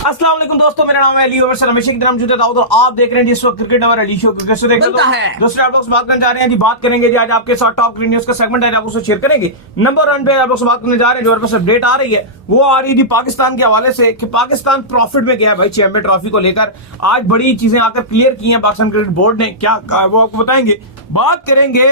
अस्सलाम वालेकुम दोस्तों, मेरा नाम है अली और हमेशा की तरह मौजूद है दाऊद और आप देख रहे हैं जिस वक्त cricket number Ali show cricket से देख रहे हैं। दूसरे आप लोग से बात करने जा रहे हैं जी, बात करेंगे जी आज आपके साथ टॉप क्रिकेट न्यूज का सेगमेंट है, आप उसको शेयर करेंगे। नंबर 1 पे आप लोग से बात करने जा रहे हैं, जो हमारे पास अपडेट आ रही है वो आ रही थी पाकिस्तान के हवाले से कि पाकिस्तान प्रॉफिट में गया है भाई चैंपियन ट्रॉफी को लेकर। आज बड़ी चीजें आकर क्लियर की है पाकिस्तान क्रिकेट बोर्ड ने, क्या वो आपको बताएंगे। बात करेंगे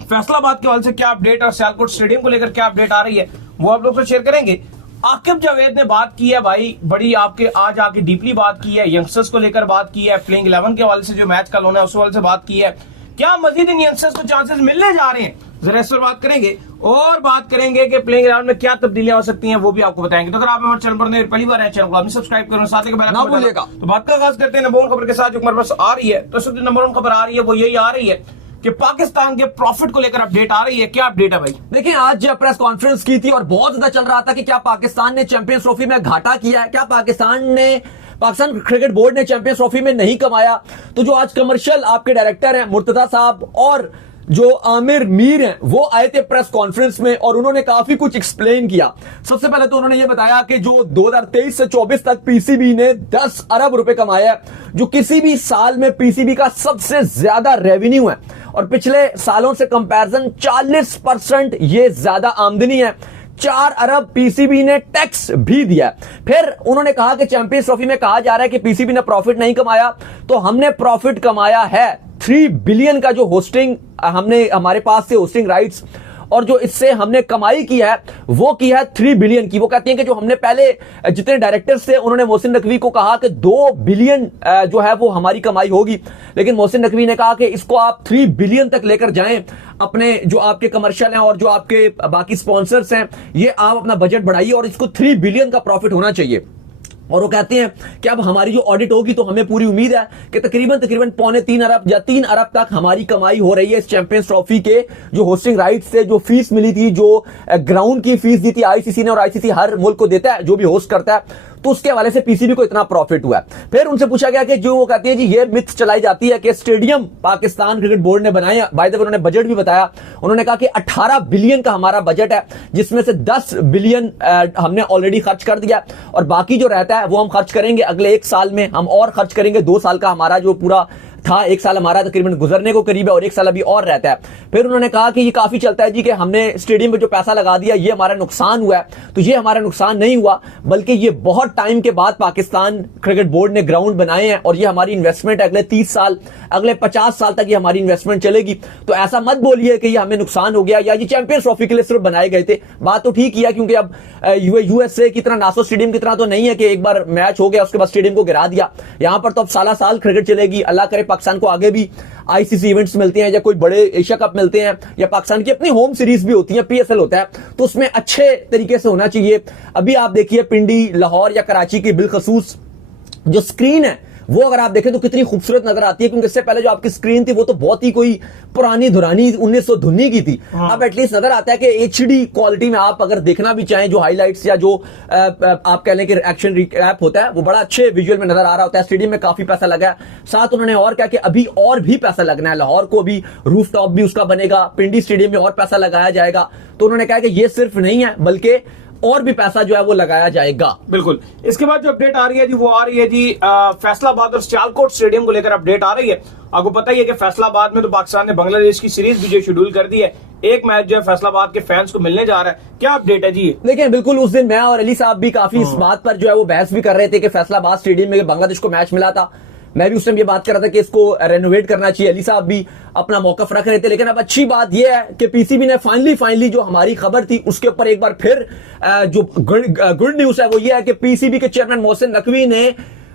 फैसलाबाद के हवाले से क्या अपडेट और सियालकोट स्टेडियम को लेकर क्या अपडेट आ रही है वो आप लोग से शेयर करेंगे। आकिब जावेद ने बात की है भाई, बड़ी आपके आज आके डीपली बात की है, यंगस्टर्स को लेकर बात की है, प्लेइंग 11 के हवाले से जो मैच कल होना है उस हवाले से बात की है। क्या मजीद इन यंगस्टर्स को चांसेस मिलने जा रहे हैं, जरा इस पर बात करेंगे और बात करेंगे कि प्लेइंग 11 में क्या तब्दीलियां हो सकती हैं वो भी आपको बताएंगे। तो अगर आप हमारे चैनल पर पहली बार है, चैनल को आपने सब्सक्राइब करो, साथ ही ना भूलिएगा। तो बात का आगाज करते हैं नंबर 1 खबर के साथ जो हमारे पास आ रही है। तो इस वक्त नंबर 1 खबर आ रही है वो यही आ रही है कि पाकिस्तान के प्रॉफिट को लेकर अपडेट आ रही है। क्या अपडेट है भाई? देखिए, आज प्रेस कॉन्फ्रेंस की थी और बहुत ज्यादा चल रहा था कि क्या पाकिस्तान ने चैंपियंस ट्रॉफी में घाटा किया है, क्या पाकिस्तान क्रिकेट बोर्ड ने चैंपियंस ट्रॉफी में नहीं कमाया। तो जो आज कमर्शियल आपके डायरेक्टर हैं मुर्तजा साहब और जो आमिर मीर हैं वो आए थे प्रेस कॉन्फ्रेंस में और उन्होंने काफी कुछ एक्सप्लेन किया। सबसे पहले तो उन्होंने ये बताया कि जो 2023 से 24 तक पीसीबी ने 10 अरब रुपए कमाया है, जो किसी भी साल में पीसीबी का सबसे ज्यादा रेवेन्यू है और पिछले सालों से कंपैरिजन 40% ये ज्यादा आमदनी है। 4 अरब पीसीबी ने टैक्स भी दिया। फिर उन्होंने कहा कि चैंपियंस ट्रॉफी में कहा जा रहा है कि पीसीबी ने प्रॉफिट नहीं कमाया, तो हमने प्रॉफिट कमाया है 3 बिलियन का जो होस्टिंग हमारे पास से होस्टिंग राइट्स और जो इससे हमने कमाई की है वो की है 3 बिलियन की। वो कहती हैं कि जो हमने पहले जितने डायरेक्टर्स थे उन्होंने मोहसिन नकवी को कहा कि 2 बिलियन जो है वो हमारी कमाई होगी, लेकिन मोहसिन नकवी ने कहा कि इसको आप 3 बिलियन तक लेकर जाएं। अपने जो आपके कमर्शियल हैं और जो आपके बाकी स्पॉन्सर्स हैं ये आप अपना बजट बढ़ाइए और इसको 3 बिलियन का प्रॉफिट होना चाहिए। और वो कहते हैं कि अब हमारी जो ऑडिट होगी तो हमें पूरी उम्मीद है कि तकरीबन 3.25 अरब या 3 अरब तक हमारी कमाई हो रही है इस चैंपियंस ट्रॉफी के जो होस्टिंग राइट्स से, जो फीस मिली थी, जो ग्राउंड की फीस दी थी आईसीसी ने, और आईसीसी हर मुल्क को देता है जो भी होस्ट करता है, तो उसके हवाले से पीसीबी को इतना प्रॉफिट हुआ है। फिर उनसे पूछा गया कि जो वो कहती है जी ये मिथ चलाई जाती है कि स्टेडियम पाकिस्तान क्रिकेट बोर्ड ने बनाया, बाय द वे उन्होंने बजट भी बताया। उन्होंने कहा कि 18 बिलियन का हमारा बजट है जिसमें से 10 बिलियन हमने ऑलरेडी खर्च कर दिया और बाकी जो रहता है वो हम खर्च करेंगे अगले 1 साल में, हम और खर्च करेंगे। 2 साल का हमारा जो पूरा था, 1 साल हमारा तकरीबन गुजरने को करीब है और 1 साल अभी और रहता है। फिर उन्होंने कहा कि ये काफी चलता है जी कि हमने स्टेडियम में जो पैसा लगा दिया ये हमारा नुकसान हुआ है, तो ये हमारा नुकसान नहीं हुआ, बल्कि ये बहुत टाइम के बाद पाकिस्तान क्रिकेट बोर्ड ने ग्राउंड बनाए हैं और ये हमारी इन्वेस्टमेंट अगले 30 साल अगले 50 साल तक ये हमारी इन्वेस्टमेंट चलेगी। तो ऐसा मत बोलिए कि ये हमें नुकसान हो गया या ये चैंपियंस ट्रॉफी के लिए सिर्फ बनाए गए थे। बात तो ठीक ही है क्योंकि अब यूएसए की तरह, नासो स्टेडियम की तरह तो नहीं है कि एक बार मैच हो गया उसके बाद स्टेडियम को गिरा दिया। यहां पर तो अब साला साल क्रिकेट चलेगी। अल्लाह करे पाकिस्तान को आगे भी आईसीसी इवेंट्स मिलते हैं या कोई बड़े एशिया कप मिलते हैं या पाकिस्तान की अपनी होम सीरीज भी होती है, पीएसएल होता है, तो उसमें अच्छे तरीके से होना चाहिए। अभी आप देखिए पिंडी, लाहौर या कराची की बिलखसूस जो स्क्रीन है वो अगर आप देखें तो कितनी खूबसूरत नजर आती है, क्योंकि इससे पहले जो आपकी स्क्रीन थी वो तो बहुत ही कोई पुरानी धुरानी 1900 की थी। अब एटलीस्ट नजर आता है कि एचडी क्वालिटी में आप अगर देखना भी चाहें जो हाइलाइट्स या जो आप कह लें कि एक्शन रिकैप होता है वो बड़ा अच्छे विजुअल में नजर आ रहा होता है। स्टेडियम में काफी पैसा लगा है। साथ उन्होंने और कहा कि अभी और भी पैसा लगना है, लाहौर को भी रूफ टॉप भी उसका बनेगा, पिंडी स्टेडियम में और पैसा लगाया जाएगा। तो उन्होंने कहा कि ये सिर्फ नहीं है बल्कि और भी पैसा जो है वो लगाया जाएगा। बिल्कुल। इसके बाद जो अपडेट आ रही है जी वो आ रही है जी फैसलाबाद और सियालकोट स्टेडियम को लेकर अपडेट आ रही है। आपको पता ही है कि फैसलाबाद में तो पाकिस्तान ने बांग्लादेश की सीरीज भी जो शेड्यूल कर दी है। एक मैच जो है फैसलाबाद के फैंस को मिलने जा रहा है। क्या अपडेट है जी? देखिए, बिल्कुल उस दिन मैं और अली साहब भी काफी इस बात पर जो है वो बहस भी कर रहे थे कि फैसलाबाद स्टेडियम में बांग्लादेश को मैच मिला था। मैं भी उस टाइम ये बात कर रहा था कि इसको रेनोवेट करना चाहिए। अली साहब भी अपना मौकफ रख रहे थे। लेकिन अब अच्छी बात यह है कि पीसीबी ने फाइनली जो हमारी खबर थी उसके ऊपर एक बार फिर जो गुड न्यूज है वो ये है कि पीसीबी के चेयरमैन मोहसिन नकवी ने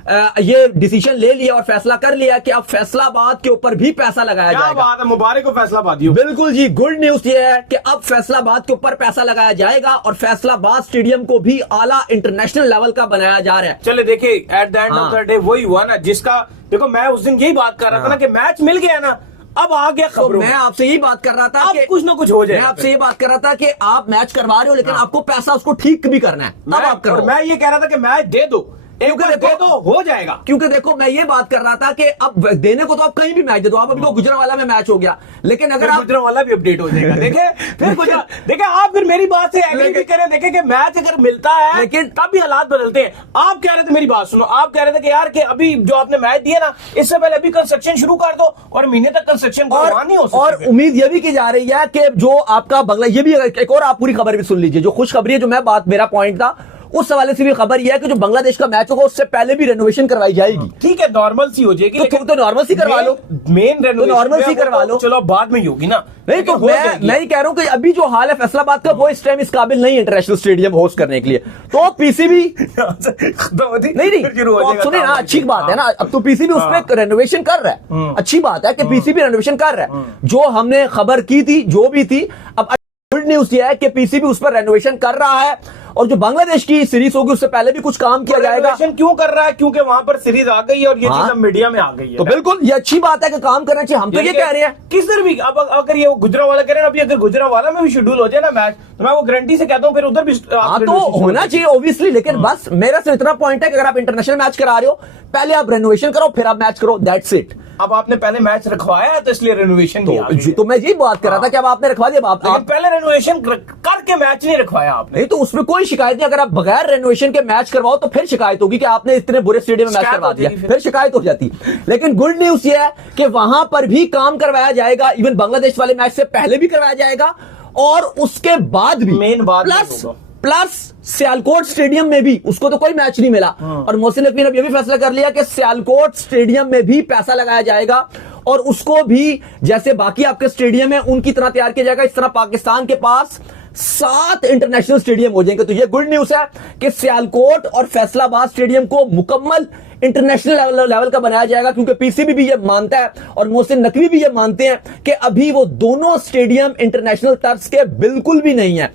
ये डिसीजन ले लिया और फैसला कर लिया कि अब फैसलाबाद के ऊपर भी पैसा लगाया जाएगा। क्या बात है, मुबारक हो फैसलाबादियों। बिल्कुल जी, गुड न्यूज ये है कि अब फैसलाबाद के ऊपर पैसा लगाया जाएगा और फैसलाबाद स्टेडियम को भी आला इंटरनेशनल लेवल का बनाया जा रहा है। चले देखिए, at the end of the day वही हुआ ना जिसका, देखो मैं उस दिन यही बात कर रहा था ना कि मैच मिल गया ना, अब आ गया खबरों। तो मैं आपसे यही बात कर रहा था कि कुछ ना कुछ हो जाए। मैं आपसे ये बात कर रहा था कि आप मैच करवा रहे हो लेकिन आपको पैसा उसको ठीक भी करना है। अब आप करो। मैं ये कह रहा था कि मैच दे दो, क्योंकि देखो तो हो जाएगा। क्योंकि देखो मैं ये बात कर रहा था कि अब देने को तो आप कहीं भी मैच दे दो, आप अभी तो गुजरांवाला में मैच हो गया, लेकिन अगर आप गुजरांवाला भी अपडेट हो जाएगा। देखे फिर देखे आप फिर मेरी बात से एग्री भी करें, देखे कि मैच अगर मिलता है लेकिन तब भी हालात बदलते हैं। आप कह रहे थे, मेरी बात सुनो, आप कह रहे थे कि यार कि अभी जो आपने मैच दिया ना, इससे पहले अभी कंस्ट्रक्शन शुरू कर दो और महीने तक कंस्ट्रक्शन नहीं हो सकती। और उम्मीद ये भी की जा रही है कि जो आपका बंगला, ये भी एक और आप पूरी खबर भी सुन लीजिए, जो खुशखबरी है, जो मैं बात, मेरा पॉइंट था उस हवाले से भी खबर यह है कि जो बांग्लादेश का मैच होगा उससे पहले भी रेनोवेशन करवाई जाएगी। ठीक है, नॉर्मल सी हो जाएगी, तो नॉर्मल सी करवा लो, मेन रेनोवेशन तो नॉर्मल सी करवा लो, चलो बाद में ही होगी ना। नहीं तो मैं ही कह रहा हूं कि अभी जो हाल है फैसलाबाद का, वो इस टाइम इस काबिल नहीं इंटरनेशनल स्टेडियम होस्ट करने के लिए, तो पीसीबी नहीं तो सुनिए ना, अच्छी बात है ना, अब तो पीसीबी उस पर रेनोवेशन कर रहा है, अच्छी बात है कि पीसीबी रेनोवेशन कर रहा है। जो हमने खबर की थी, जो भी थी, अब गुड न्यूज यह है कि पीसीबी उस पर रेनोवेशन कर रहा है, और जो बांग्लादेश की सीरीज होगी उससे पहले भी कुछ काम किया जाएगा। क्यों कर रहा है? क्योंकि वहां पर सीरीज आ गई है और ये चीज अब मीडिया में आ गई है, तो बिल्कुल ये अच्छी बात है कि काम करना चाहिए, हम तो ये कह रहे हैं। किधर भी अब अगर ये गुजरांवाला कह रहे हैं, अभी अगर गुजरांवाला में भी शेड्यूल हो जाए ना मैच, तो मैं वो गारंटी से कहता हूँ फिर उधर भी तो होना चाहिए ऑब्वियसली, लेकिन बस मेरा सिर्फ इतना पॉइंट है कि अगर आप इंटरनेशनल मैच करा रहे हो, पहले आप रेनोवेशन करो, फिर आप मैच करो, दैट्स इट। अब आपने पहले मैच रखवाया तो इसलिए रेनोवेशन तो मैं यही बात कर रहा था कि अब आपने रखवा दिया, आप पहले रेनोवेशन करके मैच नहीं रखवाया आपने। नहीं तो उसमें कोई शिकायत नहीं, अगर आप बगैर रेनोवेशन के मैच करवाओ तो फिर शिकायत होगी कि आपने इतने बुरे स्टेडियम में मैच करवा दिया, फिर शिकायत हो जाती। लेकिन गुड न्यूज ये है कि वहां पर भी काम करवाया जाएगा, इवन बांग्लादेश वाले मैच से पहले भी करवाया जाएगा और उसके बाद भी। मेन बात प्लस सियालकोट स्टेडियम में भी, उसको तो कोई मैच नहीं मिला, और मोहसिन नकवी ने यह भी फैसला कर लिया कि सियालकोट स्टेडियम में भी पैसा लगाया जाएगा और उसको भी जैसे बाकी आपके स्टेडियम है उनकी तरह तैयार किया जाएगा। इस तरह पाकिस्तान के पास 7 इंटरनेशनल स्टेडियम हो जाएंगे। तो ये गुड न्यूज है कि सियालकोट और फैसलाबाद स्टेडियम को मुकम्मल इंटरनेशनल लेवल का बनाया जाएगा, क्योंकि पीसीबी भी ये मानता है और मोहसिन नकवी भी ये मानते हैं कि अभी वो दोनों स्टेडियम इंटरनेशनल तर्ज के बिल्कुल भी नहीं है।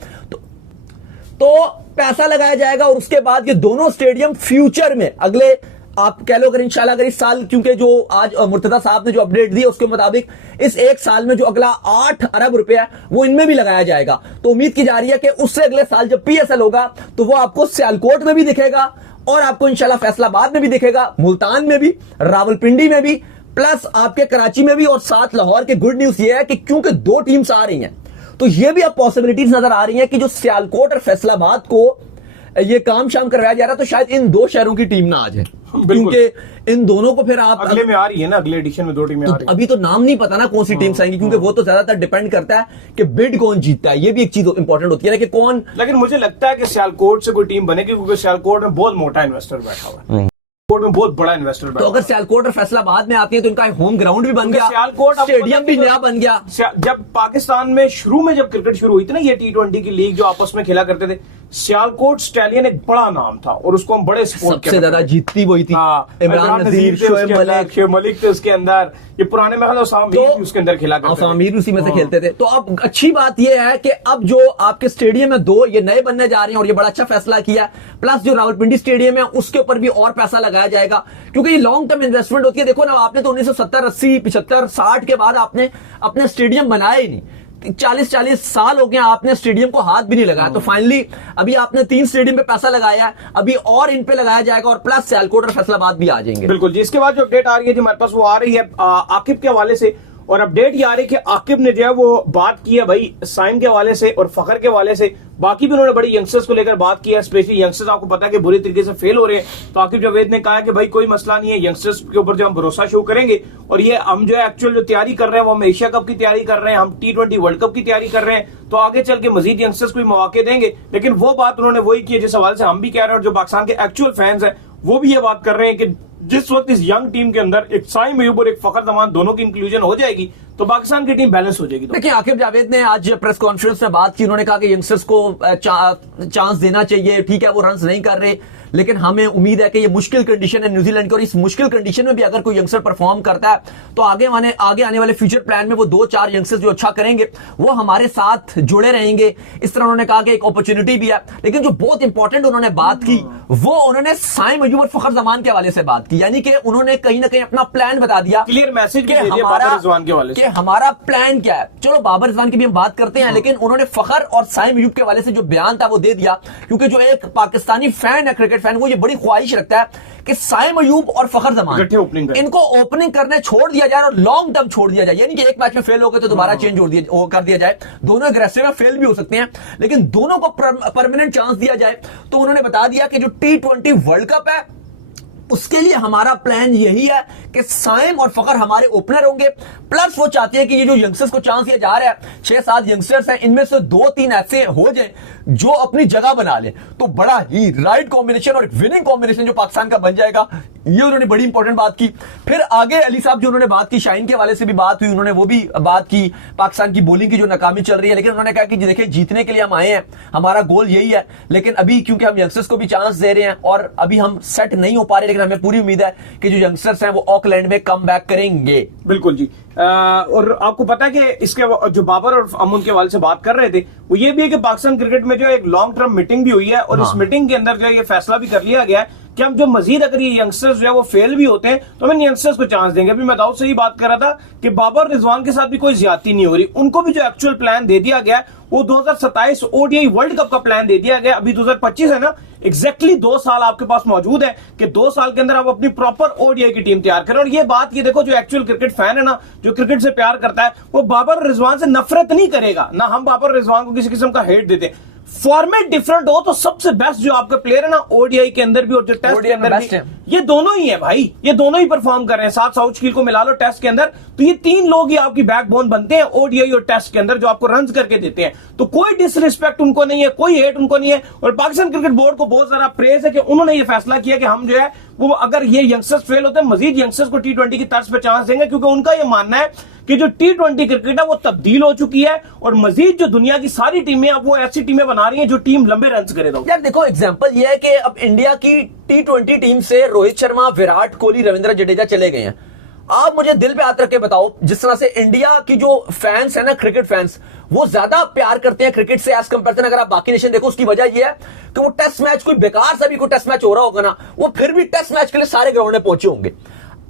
तो पैसा लगाया जाएगा और उसके बाद ये दोनों स्टेडियम फ्यूचर में, अगले आप कह लो अगर इंशाल्लाह अगर इस साल, क्योंकि जो आज मुर्तजा साहब ने जो अपडेट दी उसके मुताबिक इस एक साल में जो अगला 8 अरब रुपया है वो इनमें भी लगाया जाएगा। तो उम्मीद की जा रही है कि उससे अगले साल जब पीएसएल होगा तो वो आपको सियालकोट में भी दिखेगा और आपको इंशाल्लाह फैसलाबाद में भी दिखेगा, मुल्तान में भी, रावलपिंडी में भी, प्लस आपके कराची में भी और साथ लाहौर के। गुड न्यूज ये है कि क्योंकि 2 टीम्स आ रही हैं तो ये भी अब पॉसिबिलिटीज नजर आ रही है कि जो सियालकोट और फैसलाबाद को ये काम शाम करवाया जा रहा है तो शायद इन 2 शहरों की टीम ना आ जाए, क्योंकि इन दोनों को फिर आप अगले में आ रही है ना, अगले एडिशन में 2 टीमें आ रही है। अभी तो नाम नहीं पता ना कौन सी टीम्स आएंगी, क्योंकि वो तो ज्यादातर डिपेंड करता है कि बिड कौन जीतता है। ये भी एक चीज इंपॉर्टेंट होती है ना कि कौन। लेकिन मुझे लगता है कि सियालकोट से कोई टीम बनेगी, क्योंकि सियालकोट में बहुत मोटा इन्वेस्टर बैठा हुआ है, में बहुत बड़ा इन्वेस्टर। तो अगर सियालकोट और फैसलाबाद में आती है तो इनका होम ग्राउंड भी बन गया, सियालकोट स्टेडियम भी नया बन गया। जब पाकिस्तान में शुरू में जब क्रिकेट शुरू हुई थी ना, ये T20 की लीग जो आपस में खेला करते थे, सियालकोट स्टैलियन एक बड़ा नाम था और उसको हम बड़े सपोर्ट करते थे। सबसे ज्यादा जीतती वही थी, इमरान नजीर, शोएब मलिक थे उसके अंदर, ये पुराने में उसके अंदर खेला करते थे, आमिर उसी में से खेलते थे। तो अब अच्छी बात यह है कि अब जो आपके स्टेडियम है 2 ये नए बनने जा रहे हैं और ये बड़ा अच्छा फैसला किया, प्लस जो रावलपिंडी स्टेडियम है उसके ऊपर भी और पैसा लगाया जाएगा, क्योंकि ये लॉन्ग टर्म इन्वेस्टमेंट होती है। देखो ना, आपने तो 1970, 80, 75, 60 के बाद आपने अपने स्टेडियम बनाया ही नहीं, 40 साल हो गए आपने स्टेडियम को हाथ भी नहीं लगाया। तो फाइनली अभी आपने 3 स्टेडियम पे पैसा लगाया है, अभी और इन पे लगाया जाएगा और प्लस सियालकोट और फैसलाबाद भी आ जाएंगे। बिल्कुल जी। इसके बाद जो अपडेट आ रही है जी हमारे पास, वो आ रही है आकिब के हवाले से, और अपडेट ये आ रही है कि आकिब ने जो है वो बात की है भाई साइम के हवाले से और फखर के हवाले से, बाकी भी उन्होंने बड़ी यंगस्टर्स को लेकर बात की है, स्पेशली यंगस्टर्स आपको पता है कि बुरी तरीके से फेल हो रहे हैं। तो आकिब जावेद ने कहा कि भाई कोई मसला नहीं है, यंगस्टर्स के ऊपर जो हम भरोसा शो करेंगे और ये हम जो है एक्चुअल जो तैयारी कर रहे हैं वो हम एशिया कप की तैयारी कर रहे हैं, हम T20 वर्ल्ड कप की तैयारी कर रहे हैं, तो आगे चल के मजीद यंगस्टर्स को भी मौके देंगे। लेकिन वो बात उन्होंने वही की है जिस हवाले से हम भी कह रहे हैं और जो पाकिस्तान के एक्चुअल फैंस है वो भी ये बात कर रहे हैं कि जिस वक्त इस यंग टीम के अंदर एक साइम अयूब और एक फखर जमान दोनों की इंक्लूजन हो जाएगी तो पाकिस्तान की टीम बैलेंस हो जाएगी। देखिए, आकिब जावेद ने आज प्रेस कॉन्फ्रेंस में बात की, उन्होंने कहा कि यंगस्टर्स को चांस देना चाहिए, ठीक है वो रन्स नहीं कर रहे, लेकिन हमें उम्मीद है कि ये मुश्किल कंडीशन है न्यूजीलैंड की और इस मुश्किल कंडीशन में भी अगर कोई यंगस्टर परफॉर्म करता है तो आगे आने वाले फ्यूचर प्लान में वो 2-4 यंगस्टर्स जो अच्छा करेंगे वो हमारे साथ जुड़े रहेंगे। इस तरह उन्होंने कहा कि एक अपॉर्चुनिटी भी है। लेकिन जो बहुत इंपॉर्टेंट उन्होंने बात की वो उन्होंने साइम अयूब और फखर जमान के हवाले से बात की, यानी कि उन्होंने कहीं ना कहीं अपना प्लान बता दिया, क्लियर मैसेज कि हमारा प्लान क्या है। चलो बाबर रिजवान की भी हम बात करते हैं, लेकिन उन्होंने फखर और साइम अयूब के हवाले से जो बयान था वो दे दिया, क्योंकि जो एक पाकिस्तानी फैन है, क्रिकेट फैन, वो ये बड़ी ख्वाहिश रखता है कि साइम अयूब और फखर जमान इनको ओपनिंग करने छोड़ दिया जाए और लॉन्ग टर्म छोड़ दिया जाए, यानी कि एक मैच में फेल हो गए तो दोबारा चेंज कर दिया जाए। दोनों अग्रेसिव है, फेल भी हो सकते हैं, लेकिन दोनों को परमानेंट चांस दिया जाए। तो उन्होंने बता दिया कि जो T20 वर्ल्ड कप है उसके लिए हमारा प्लान यही है कि साइम और फखर हमारे ओपनर होंगे, प्लस वो चाहते हैं कि ये जो यंगस्टर्स को चांस दिया जा रहा है, 6-7 यंगस्टर्स हैं, इनमें से 2-3 ऐसे हो जाएं जो अपनी जगह बना ले, तो बड़ा ही राइट कॉम्बिनेशन और विनिंग कॉम्बिनेशन जो पाकिस्तान का बन जाएगा। ये उन्होंने बड़ी इंपॉर्टेंट बात की। फिर आगे अली साहब जो उन्होंने बात की, शाहीन के हवाले से भी बात हुई, उन्होंने वो भी बात की पाकिस्तान की बॉलिंग की जो नाकामी चल रही है, लेकिन उन्होंने कहा कि देखिए जीतने के लिए हम आए हैं, हमारा गोल यही है, लेकिन अभी क्योंकि हम यंगस्टर्स को भी चांस दे रहे हैं और अभी हम सेट नहीं हो पा रहे, लेकिन हमें पूरी उम्मीद है कि जो यंगस्टर्स हैं वो ऑकलैंड में कम बैक करेंगे। बिल्कुल जी। और आपको पता है कि इसके जो बाबर और अमन के हवाले से बात कर रहे थे, वो ये भी है कि पाकिस्तान क्रिकेट में जो एक लॉन्ग टर्म मीटिंग भी हुई है और इस मीटिंग के अंदर जो है ये फैसला भी कर लिया गया है कि हम जो मजीद अगर ये यंगस्टर्स जो है वो फेल भी होते हैं तो हम इन यंगस्टर्स को चांस देंगे। अभी मैं दाऊद से ही बात कर रहा था कि बाबर रिजवान के साथ भी कोई ज्यादती नहीं हो रही, उनको भी जो एक्चुअल प्लान दे दिया गया है वो 2027 ओडीआई वर्ल्ड कप का प्लान दे दिया गया। अभी 2025 है ना, एग्जैक्टली 2 साल आपके पास मौजूद है कि 2 साल के अंदर आप अपनी प्रॉपर ओडीआई की टीम तैयार करें। और ये बात ये देखो, जो एक्चुअल क्रिकेट फैन है ना, जो क्रिकेट से प्यार करता है, वो बाबर रिजवान से नफरत नहीं करेगा, ना हम बाबर रिजवान को किसी किस्म का हेट देते। फॉर्मेट डिफरेंट हो तो सबसे बेस्ट जो आपका प्लेयर है ना ओडीआई के अंदर भी और जो टेस्ट के अंदर भी, ये दोनों ही है भाई, ये दोनों ही परफॉर्म कर रहे हैं। साथ साउथ शकील को मिला लो टेस्ट के अंदर, तो ये 3 लोग ही आपकी बैकबोन बनते हैं ओडीआई और टेस्ट के अंदर, जो आपको रन्स करके देते हैं। तो कोई डिसरिस्पेक्ट उनको नहीं है, कोई हेट उनको नहीं है। और पाकिस्तान क्रिकेट बोर्ड को बहुत सारा प्रेज है कि उन्होंने ये फैसला किया कि हम जो है वो अगर ये यंगस्टर्स फेल होते हैं, मजीद यंगस्टर्स को T20 की तर्ज पे चांस देंगे, क्योंकि उनका ये मानना है कि जो T20 क्रिकेट है वो तब्दील हो चुकी है और मजीद जो दुनिया की सारी टीमें अब वो ऐसी टीमें बना रही हैं जो टीम लंबे रन करे। यार देखो, एग्जांपल ये है कि अब इंडिया की T20 टीम से रोहित शर्मा, विराट कोहली, रविंद्र जडेजा चले गए हैं। आप मुझे दिल पे हाथ रख के बताओ, जिस तरह से इंडिया की जो फैंस है ना, क्रिकेट फैंस, वो ज्यादा प्यार करते हैं क्रिकेट से एज कंपेरिजन अगर आप बाकी नेशन देखो, उसकी वजह ये है कि वो टेस्ट मैच, कोई बेकार सा भी कोई टेस्ट मैच हो रहा होगा ना, वो फिर भी टेस्ट मैच के लिए सारे ग्राउंड में पहुंचे होंगे।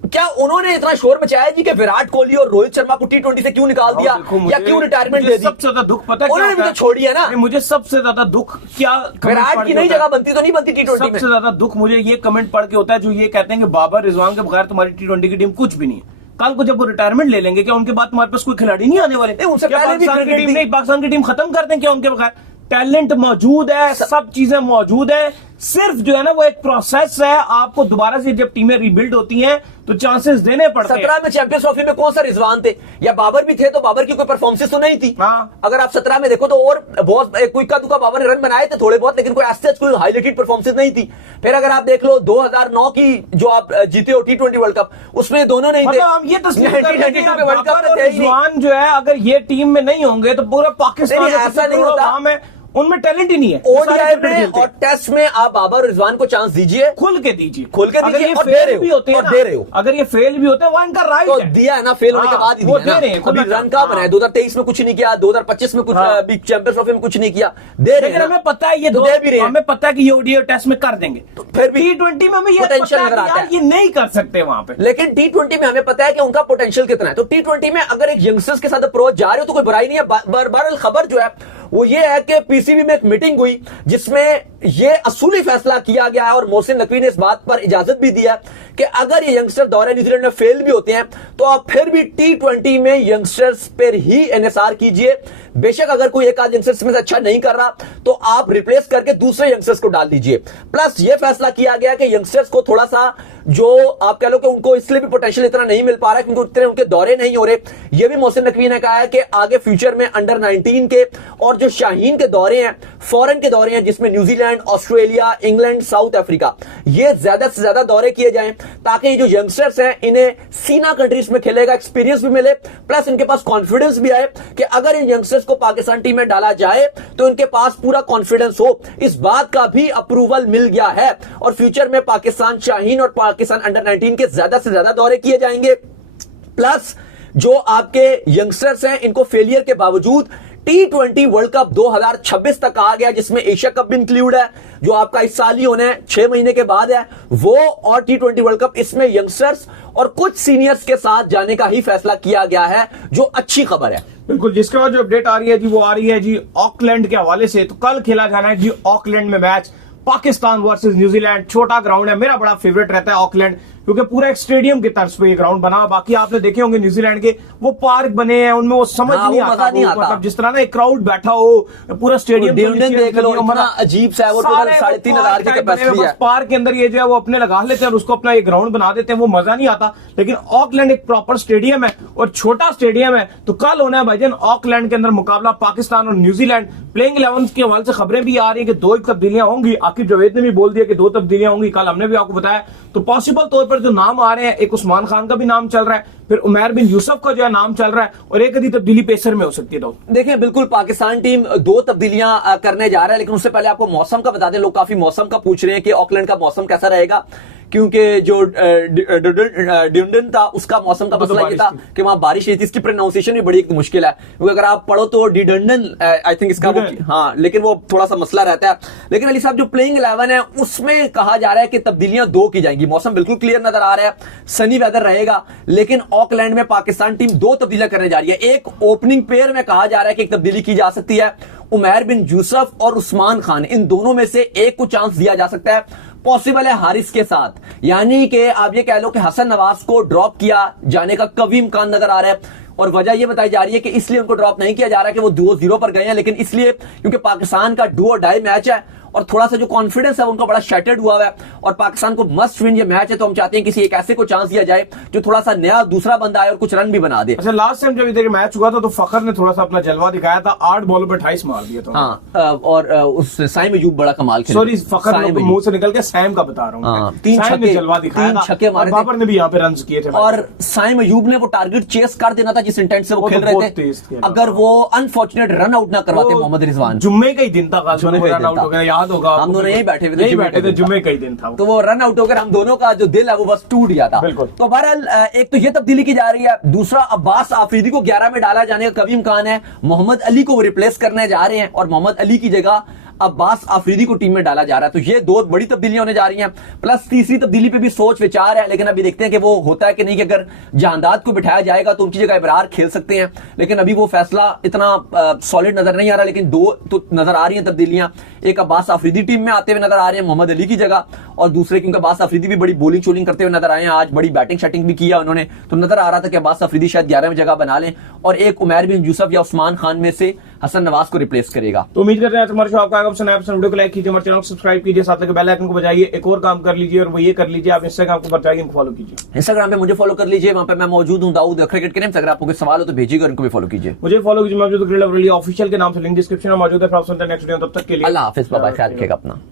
क्या उन्होंने इतना शोर मचाया जी कि विराट कोहली और रोहित शर्मा को T20 से क्यों निकाल दिया या क्यों रिटायरमेंट दे दी? सबसे ज्यादा दुख पता है उन्होंने मुझे छोड़ी है ना, मुझे सबसे ज्यादा दुख क्या, विराट की नई जगह बनती तो नहीं बनती T20 में। सबसे ज्यादा दुख मुझे ये कमेंट पढ़ के होता है जो ये कहते हैं कि बाबर रिजवान के बगैर तुम्हारी T20 की टीम कुछ भी नहीं है। कल को जब वो रिटायरमेंट ले लेंगे, क्या उनके बाद तुम्हारे पास कोई खिलाड़ी नहीं आने वाले? उनसे पाकिस्तान की टीम खत्म कर दें क्या उनके बगैर? टैलेंट मौजूद है, सब चीजें मौजूद है, सिर्फ जो है ना वो एक प्रोसेस है। आपको दोबारा से जब टीमें रिबिल्ड होती हैं तो चांसेस देने पड़ते हैं। 17 में चैंपियंस ट्रॉफी में कौन सा रिजवान थे या बाबर भी थे, तो बाबर की कोई परफॉर्मेंस तो नहीं थी। हाँ। अगर आप 17 में देखो तो और बहुत कोई का दुका बाबर ने रन बनाए थे थोड़े बहुत, लेकिन कोई ऐसे कोई हाईलाइटेड परफॉर्मेंस नहीं थी। फिर अगर आप देख लो 2009 की जो आप जीते हो T20 वर्ल्ड कप, उसमें दोनों नहीं थे। हम ये तस्वीर वर्ल्ड कप रिजवान जो है अगर ये टीम में नहीं होंगे तो पूरा पाकिस्तान ऐसा नहीं होता, उनमें टैलेंट ही नहीं है। ओडीआई में और टेस्ट में आप बाबर रिजवान को चांस दीजिए, खुल के दीजिए, अगर ये फेल भी होते हैं, दे रहे हो, अगर ये फेल भी होते हैं वो इनका राइट तो दिया है ना, फेल होने के बाद ही वो दे रहे हैं। अभी रन कहाँ बनाए? 2023 में कुछ नहीं किया, 2025 में कुछ चैंपियंस ट्रॉफी में कुछ नहीं किया, दे रहे हैं। हमें पता है ये दो, हमें पता है कि ये ओडीआई टेस्ट में कर देंगे, तो फिर भी T20 में हमें ये पोटेंशियल नजर आता है, ये नहीं कर सकते वहां पे। लेकिन T20 में हमें पता है कि उनका पोटेंशियल कितना है। तो T20 में अगर एक यंगस्टर्स के साथ अप्रोच जा रहे हो तो कोई बुराई नहीं है। बहरहाल खबर जो है वो ये है कि पीसीबी में एक मीटिंग हुई जिसमें ये असूली फैसला किया गया है और मोहसिन नकवी ने इस बात पर इजाजत भी दिया कि अगर ये यंगस्टर दौरे न्यूजीलैंड में फेल भी होते हैं तो आप फिर भी T20 में यंगस्टर्स पर ही एनएसआर कीजिए। बेशक अगर कोई एक आध यंगस्टर्स में से अच्छा नहीं कर रहा तो आप रिप्लेस करके दूसरे यंगस्टर्स को डाल दीजिए। प्लस ये फैसला किया गया कि यंगस्टर्स को थोड़ा सा जो आप कह लो कि उनको इसलिए भी पोटेंशियल इतना नहीं मिल पा रहा है क्योंकि उतने उनके दौरे नहीं हो रहे। ये भी मोहसिन नकवी ने कहा है कि आगे फ्यूचर में अंडर 19 के और जो शाहीन के दौरे हैं, फॉरेन के दौरे हैं, जिसमें New Zealand, Australia, England, south Africa, ये ज्यादा से ज्यादा दौरे किए जाएं ताकि ये जो यंगस्टर्स हैं इन्हें सीना कंट्रीज में खेलेगा एक्सपीरियंस भी मिले, प्लस इनके पास कॉन्फिडेंस भी आए कि अगर इन यंगस्टर्स को पाकिस्तान टीम में डाला जाए तो इनके पास पूरा कॉन्फिडेंस हो। इस बात का भी अप्रूवल मिल गया है और फ्यूचर में पाकिस्तान शाहीन और पाकिस्तान अंडर 19 के ज्यादा से ज्यादा दौरे किए जाएंगे। प्लस जो आपके यंगस्टर्स हैं इनको फेलियर के बावजूद T20 वर्ल्ड कप 2026 तक आ गया, जिसमें एशिया कप भी इंक्लूड है, जो आपका इस साल ही होने है, 6 महीने के बाद है वो, और T20 वर्ल्ड कप, इसमें यंगस्टर्स और कुछ सीनियर्स के साथ जाने का ही फैसला किया गया है, जो अच्छी खबर है। बिल्कुल, जिसके बाद जो अपडेट आ रही है जी वो आ रही है जी ऑकलैंड के हवाले से। तो कल खेला जाना है जी ऑकलैंड में मैच, पाकिस्तान वर्सेस न्यूजीलैंड। छोटा ग्राउंड है, मेरा बड़ा फेवरेट रहता है ऑकलैंड, क्योंकि पूरा एक स्टेडियम की तर्ज पे ये ग्राउंड बना। बाकी आपने देखे होंगे न्यूजीलैंड के वो पार्क बने हैं, उनमें वो समझ नहीं आता, मतलब जिस तरह ना एक क्राउड बैठा हो पूरा स्टेडियम देख लो, इतना अजीब सा है वो, टोटल 3,500 की कैपेसिटी है। पार्क के अंदर ये जो है वो अपने लगा लेते हैं और उसको अपना एक ग्राउंड बना देते हैं, वो मजा नहीं आता। लेकिन ऑकलैंड एक प्रॉपर स्टेडियम है और छोटा स्टेडियम है। तो कल होना है भाईजान ऑकलैंड के अंदर मुकाबला पाकिस्तान और न्यूजीलैंड। प्लेइंग 11 के हवाले से खबरें भी आ रही है कि 2 तब्दीलियां होंगी। आकिब जावेद ने भी बोल दिया कि 2 तब्दीलियां होंगी, कल हमने भी आपको बताया। तो पॉसिबल तौर पर जो नाम आ रहे हैं, एक उस्मान खान का भी नाम चल रहा है, फिर उमैर बिन यूसुफ का जो है नाम चल रहा है, और एक आधी तब्दीली पेसर में हो सकती है। देखिए बिल्कुल पाकिस्तान टीम 2 तब्दीलियां करने जा रहा है, लेकिन उससे पहले आपको मौसम का बता दें। लोग काफी मौसम का पूछ रहे हैं कि ऑकलैंड का मौसम कैसा रहेगा, क्योंकि जो ड्यूंडन था उसका मौसम का मसला ये था कि वहां बारिश हुई थी। इसकी प्रोनाउंसिएशन भी बड़ी मुश्किल है, क्योंकि अगर आप पढ़ो तो डिडंडन आई थिंक इसका वो, हाँ, लेकिन वो थोड़ा सा मसला रहता है। लेकिन अली साहब जो प्लेइंग 11 है उसमें कहा जा रहा है कि तब्दीलियां 2 की जाएंगी। मौसम बिल्कुल क्लियर नजर आ रहा है, सनी वेदर रहेगा, लेकिन ऑकलैंड में पाकिस्तान टीम 2 तब्दीलियां करने जा रही है। एक ओपनिंग पेयर में कहा जा रहा है कि एक तब्दीली की जा सकती है, उमैर बिन यूसुफ और उस्मान खान, इन दोनों में से एक को चांस दिया जा सकता है। पॉसिबल है हारिस के साथ, यानी कि आप ये कह लो कि हसन नवाज को ड्रॉप किया जाने का कभी इम्कान नजर आ रहा है। और वजह यह बताई जा रही है कि इसलिए उनको ड्रॉप नहीं किया जा रहा कि वो 2-0 पर गए हैं, लेकिन इसलिए क्योंकि पाकिस्तान का डू और डाई मैच है और थोड़ा सा जो कॉन्फिडेंस है उनका बड़ा शैटर्ड हुआ है, और पाकिस्तान को मस्ट विन ये मैच है। तो हम चाहते हैं किसी एक ऐसे को चांस दिया जाए जो थोड़ा सा नया दूसरा बंदा आए और कुछ रन भी बना दे। अच्छा, लास्ट टाइम जब इधर मैच हुआ था तो फखर ने थोड़ा सा अपना जलवा दिखाया था, 8 बॉलों पे 28 मार दिया था। हाँ, और उस साइम अयूब बड़ा कमाल खेला। सॉरी, फखर मुंह से निकल के सैम का बता रहा हूँ। 3 छक्के, जलवा दिखाया, 3 छक्के मारे, बाबर ने भी यहाँ पे रन किए थे। और साइम अयूब ने वो टारगेट चेस कर देना था जिस इंटेंट से वो खेल रहे थे, अगर वो अनफॉर्चुनेट रन आउट ना करवाते मोहम्मद रिजवान। जुम्मे का ही दिन था, रन आउट हो गया, याद होगा, हम दोनों यही बैठे थे, जुम्मे का ही दिन था। तो वो रन आउट होकर हम दोनों का जो दिल है वो बस टूट गया था। तो बहरहाल एक तो ये तब्दीली की जा रही है, दूसरा अब्बास आफरीदी को 11 में डाला जाने का कभी इम्कान है। मोहम्मद अली को वो रिप्लेस करने जा रहे हैं और मोहम्मद अली की जगह अब्बास आफरीदी को टीम में डाला जा रहा है। तो ये 2 बड़ी तब्दीलियां होने जा रही हैं, प्लस तीसरी तब्दीली पे भी सोच विचार है, लेकिन अभी देखते हैं कि वो होता है कि नहीं, कि अगर जहांदाद को बिठाया जाएगा तो उनकी जगह इब्रार खेल सकते हैं, लेकिन अभी वो फैसला इतना सॉलिड नजर नहीं आ रहा। लेकिन 2 तो नजर आ रही हैं तब्दीलियां, एक अब्बास आफरीदी टीम में आते हुए नजर आ रहे हैं मोहम्मद अली की जगह, और दूसरे क्योंकि अब्बास आफरीदी भी बड़ी बॉलिंग शोलिंग करते हुए नजर आए हैं, आज बड़ी बैटिंग शैटिंग भी किया उन्होंने, तो नजर आ रहा था कि अब्बास आफरीदी शायद 11 में जगह बना लें और एक उमैर बिन यूसुफ या उस्मान खान में से हसन नवाज को रिप्लेस करेगा। तो उम्मीद कर रहे हैं हमारे शो आपका वीडियो को लाइक कीजिए, हमारे चैनल को सब्सक्राइब कीजिए, साथ में बेल आइकन को बजाइए। एक और काम कर लीजिए और वो ये कर लीजिए, आप इंस्टाग्राम को बताइए, फॉलो कीजिए। इंस्टाग्राम पे मुझे फॉलो कर लीजिए, वहां पे मैं मौजूद हूं, दाऊद क्रिकेट के नाम से। अगर आपको कोई सवाल हो तो भेजिएगा, उनको भी फॉलो कीजिए। मुझे फॉलो कीजिए, मौजूद ऑफिशियल के नाम से, लिंक डिस्क्रिप्शन में मौजूद है। नेक्स्ट वीडियो, तब तक के लिए अल्लाह हाफिज, बाय बाय, ख्याल रखिएगा अपना।